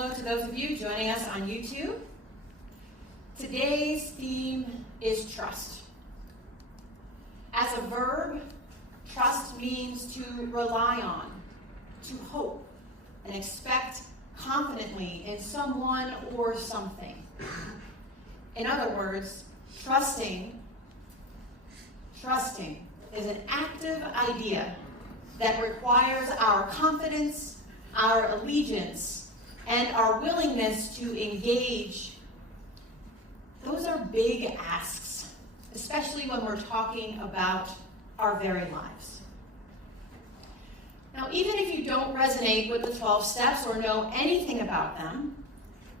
hello to those of you joining us on YouTube. Today's theme is trust. As a verb, trust means to rely on, to hope, and expect confidently in someone or something. In other words, trusting is an active idea that requires our confidence, our allegiance, and our willingness to engage. Those are big asks, especially when we're talking about our very lives. Now, even if you don't resonate with the 12 steps or know anything about them,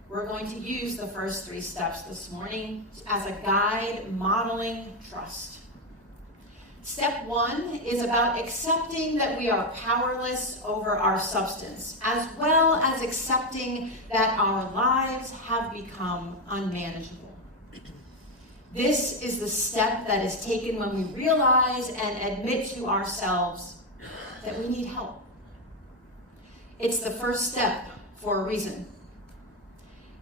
we're going to use the first 3 steps this morning as a guide modeling trust. Step 1 is about accepting that we are powerless over our substance, as well as accepting that our lives have become unmanageable. This is the step that is taken when we realize and admit to ourselves that we need help. It's the first step for a reason.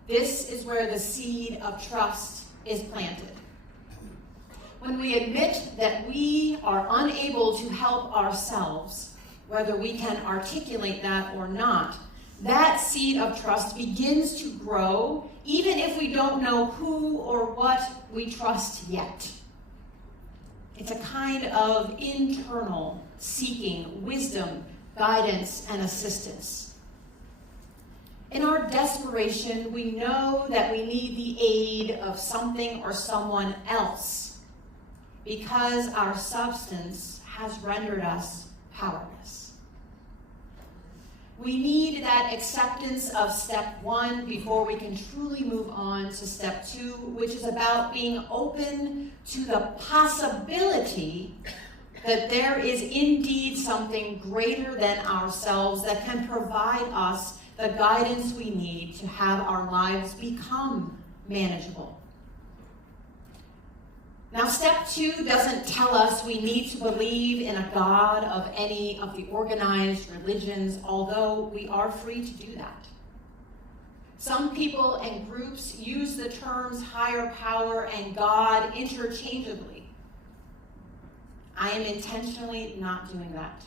This is where the seed of trust is planted. When we admit that we are unable to help ourselves, whether we can articulate that or not, that seed of trust begins to grow, even if we don't know who or what we trust yet. It's a kind of internal seeking wisdom, guidance, and assistance. In our desperation, we know that we need the aid of something or someone else, because our substance has rendered us powerless. We need that acceptance of step 1 before we can truly move on to step 2, which is about being open to the possibility that there is indeed something greater than ourselves that can provide us the guidance we need to have our lives become manageable. Now, step 2 doesn't tell us we need to believe in a God of any of the organized religions, although we are free to do that. Some people and groups use the terms higher power and God interchangeably. I am intentionally not doing that.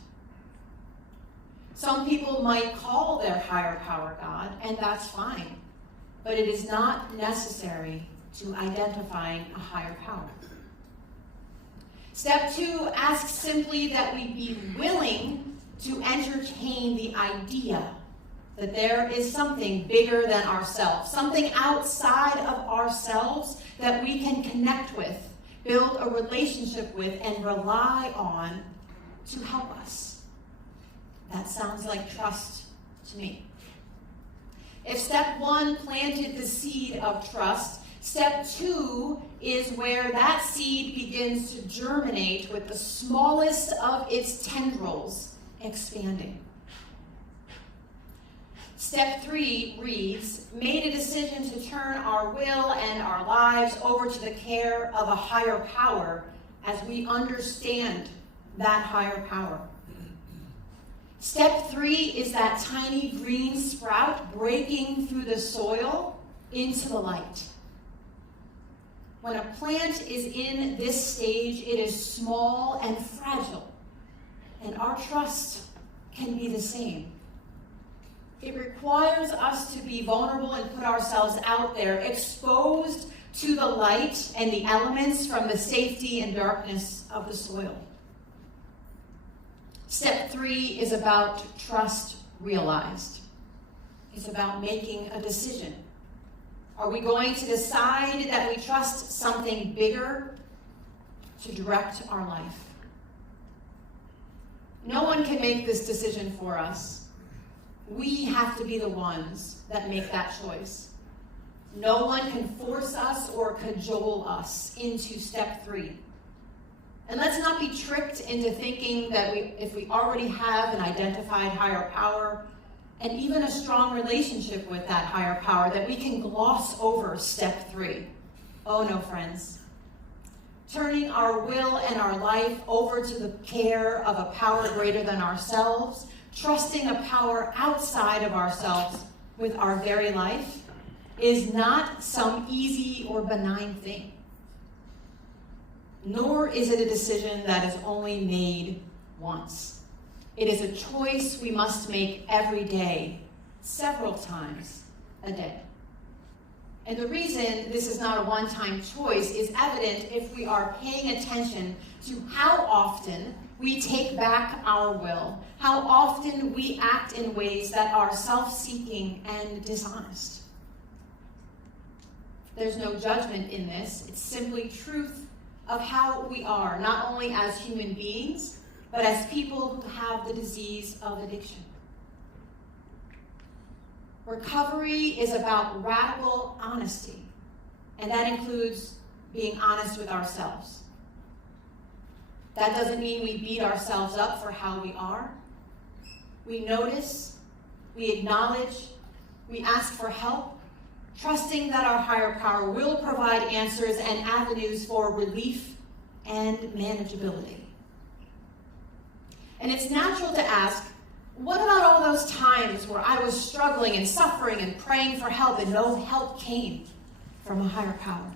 Some people might call their higher power God, and that's fine, but it is not necessary to identifying a higher power. Step 2 asks simply that we be willing to entertain the idea that there is something bigger than ourselves, something outside of ourselves that we can connect with, build a relationship with, and rely on to help us. That sounds like trust to me. If step 1 planted the seed of trust, step 2 is where that seed begins to germinate with the smallest of its tendrils expanding. Step 3 reads, made a decision to turn our will and our lives over to the care of a higher power as we understand that higher power. Step 3 is that tiny green sprout breaking through the soil into the light. When a plant is in this stage, it is small and fragile, and our trust can be the same. It requires us to be vulnerable and put ourselves out there, exposed to the light and the elements from the safety and darkness of the soil. Step 3 is about trust realized. It's about making a decision. Are we going to decide that we trust something bigger to direct our life? No one can make this decision for us. We have to be the ones that make that choice. No one can force us or cajole us into step 3. And let's not be tricked into thinking that if we already have an identified higher power, and even a strong relationship with that higher power, that we can gloss over step 3. Oh no, friends. Turning our will and our life over to the care of a power greater than ourselves, trusting a power outside of ourselves with our very life is not some easy or benign thing. Nor is it a decision that is only made once. It is a choice we must make every day, several times a day. And the reason this is not a one-time choice is evident if we are paying attention to how often we take back our will, how often we act in ways that are self-seeking and dishonest. There's no judgment in this. It's simply truth of how we are, not only as human beings, but as people who have the disease of addiction. Recovery is about radical honesty, and that includes being honest with ourselves. That doesn't mean we beat ourselves up for how we are. We notice, we acknowledge, we ask for help, trusting that our higher power will provide answers and avenues for relief and manageability. And it's natural to ask, what about all those times where I was struggling and suffering and praying for help and no help came from a higher power?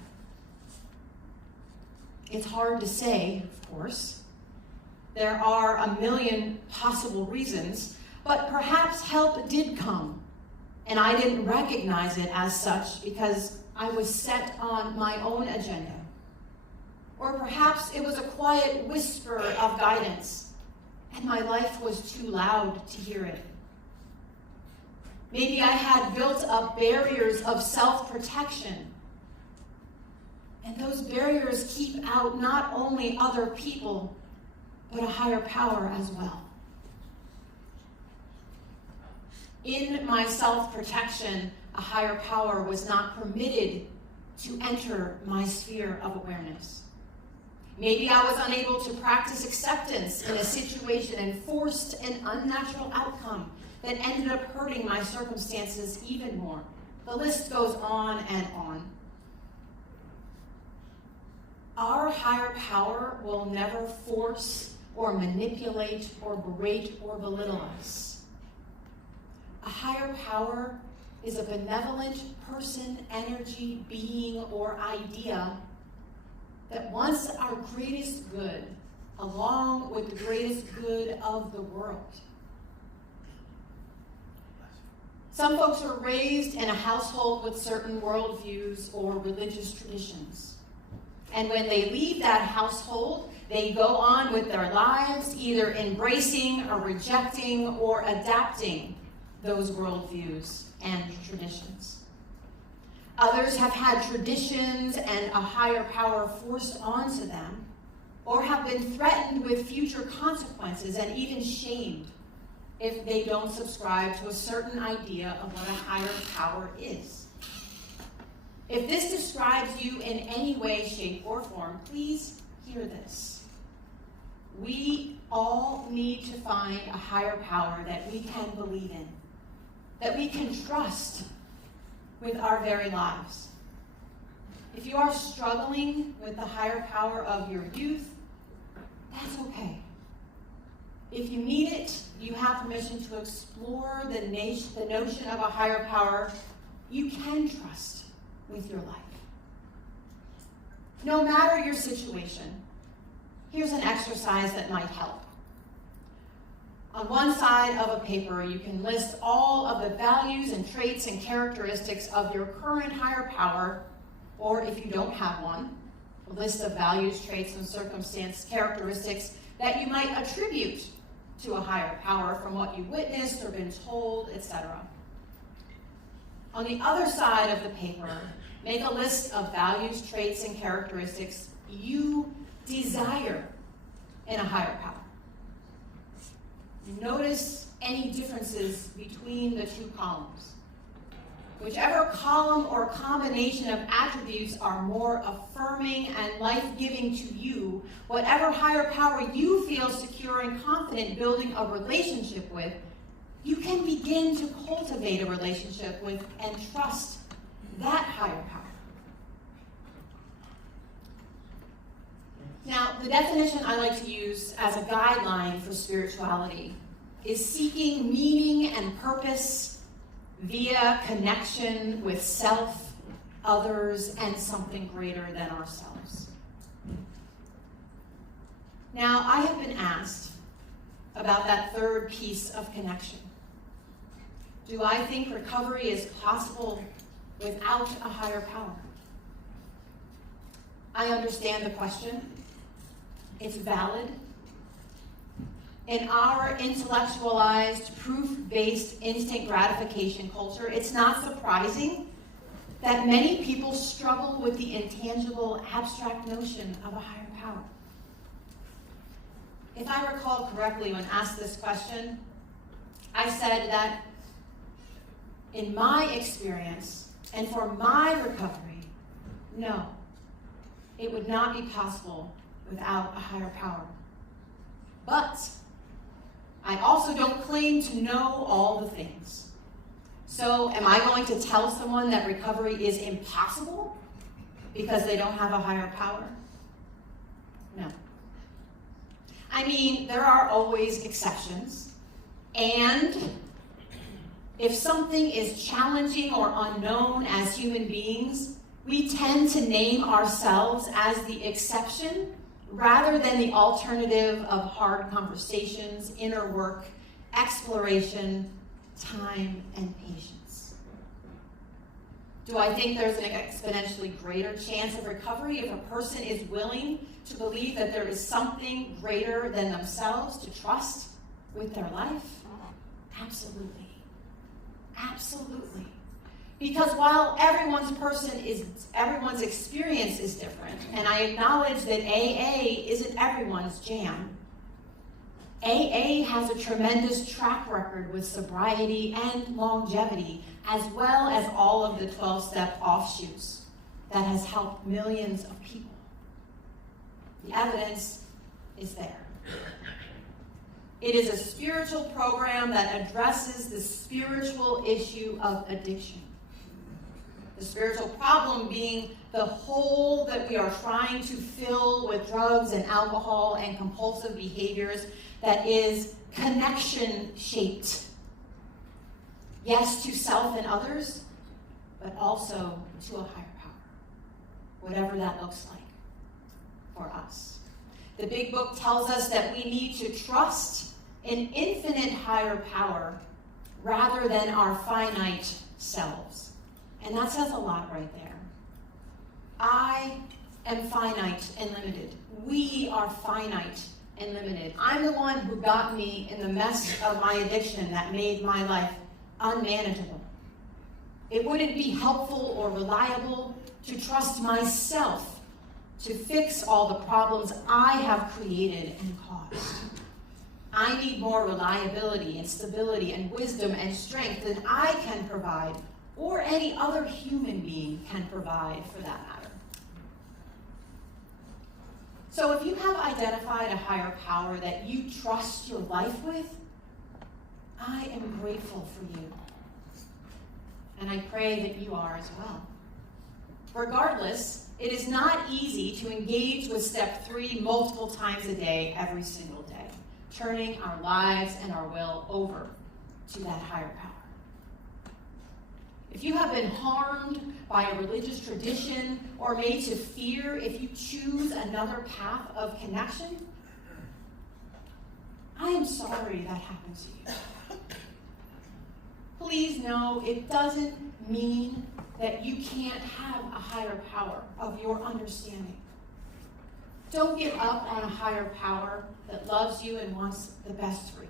It's hard to say, of course. There are a million possible reasons, but perhaps help did come, and I didn't recognize it as such because I was set on my own agenda. Or perhaps it was a quiet whisper of guidance, and my life was too loud to hear it. Maybe I had built up barriers of self-protection, and those barriers keep out not only other people, but a higher power as well. In my self-protection, a higher power was not permitted to enter my sphere of awareness. Maybe I was unable to practice acceptance in a situation and forced an unnatural outcome that ended up hurting my circumstances even more. The list goes on and on. Our higher power will never force or manipulate or berate or belittle us. A higher power is a benevolent person, energy, being, or idea that wants our greatest good, along with the greatest good of the world. Some folks are raised in a household with certain worldviews or religious traditions. And when they leave that household, they go on with their lives, either embracing or rejecting or adapting those worldviews and traditions. Others have had traditions and a higher power forced onto them, or have been threatened with future consequences and even shamed if they don't subscribe to a certain idea of what a higher power is. If this describes you in any way, shape, or form, please hear this. We all need to find a higher power that we can believe in, that we can trust with our very lives. If you are struggling with the higher power of your youth, that's okay. If you need it, you have permission to explore the notion of a higher power you can trust with your life. No matter your situation, here's an exercise that might help. On one side of a paper, you can list all of the values and traits and characteristics of your current higher power, or if you don't have one, a list of values, traits, and circumstance characteristics that you might attribute to a higher power from what you witnessed or been told, etc. On the other side of the paper, make a list of values, traits, and characteristics you desire in a higher power. Notice any differences between the two columns. Whichever column or combination of attributes are more affirming and life-giving to you, whatever higher power you feel secure and confident building a relationship with, you can begin to cultivate a relationship with and trust that higher power. Now, the definition I like to use as a guideline for spirituality is seeking meaning and purpose via connection with self, others, and something greater than ourselves. Now, I have been asked about that third piece of connection. Do I think recovery is possible without a higher power? I understand the question. It's valid. In our intellectualized, proof-based instant gratification culture, it's not surprising that many people struggle with the intangible, abstract notion of a higher power. If I recall correctly when asked this question, I said that in my experience and for my recovery, no, it would not be possible without a higher power. But I also don't claim to know all the things. So am I going to tell someone that recovery is impossible because they don't have a higher power? No. I mean, there are always exceptions. And if something is challenging or unknown as human beings, we tend to name ourselves as the exception rather than the alternative of hard conversations, inner work, exploration, time, and patience. Do I think there's an exponentially greater chance of recovery if a person is willing to believe that there is something greater than themselves to trust with their life? Absolutely. Absolutely. Because while everyone's experience is different, and I acknowledge that AA isn't everyone's jam, AA has a tremendous track record with sobriety and longevity, as well as all of the 12-step offshoots that has helped millions of people. The evidence is there. It is a spiritual program that addresses the spiritual issue of addiction. The spiritual problem being the hole that we are trying to fill with drugs and alcohol and compulsive behaviors that is connection-shaped. Yes, to self and others, but also to a higher power, whatever that looks like for us. The Big Book tells us that we need to trust an infinite higher power rather than our finite selves. And that says a lot right there. I am finite and limited. We are finite and limited. I'm the one who got me in the mess of my addiction that made my life unmanageable. It wouldn't be helpful or reliable to trust myself to fix all the problems I have created and caused. I need more reliability and stability and wisdom and strength than I can provide, or any other human being can provide for that matter. So if you have identified a higher power that you trust your life with, I am grateful for you. And I pray that you are as well. Regardless, it is not easy to engage with step 3 multiple times a day, every single day, turning our lives and our will over to that higher power. If you have been harmed by a religious tradition or made to fear if you choose another path of connection, I am sorry that happened to you. Please know it doesn't mean that you can't have a higher power of your understanding. Don't give up on a higher power that loves you and wants the best for you.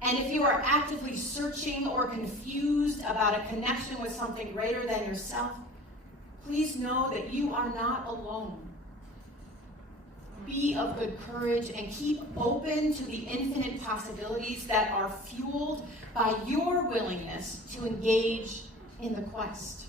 And if you are actively searching or confused about a connection with something greater than yourself, please know that you are not alone. Be of good courage and keep open to the infinite possibilities that are fueled by your willingness to engage in the quest.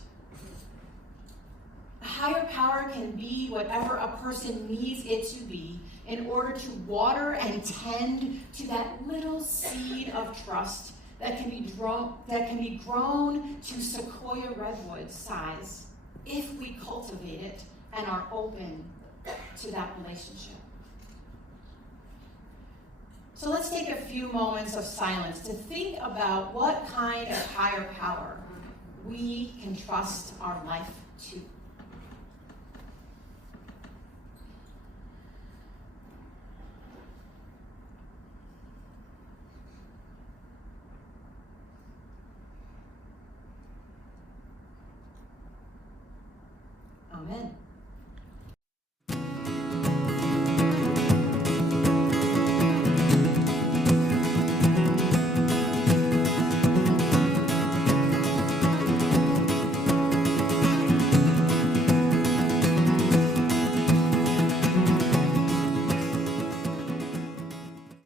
A higher power can be whatever a person needs it to be in order to water and tend to that little seed of trust that can be grown to sequoia redwood size if we cultivate it and are open to that relationship. So let's take a few moments of silence to think about what kind of higher power we can trust our life to. Amen.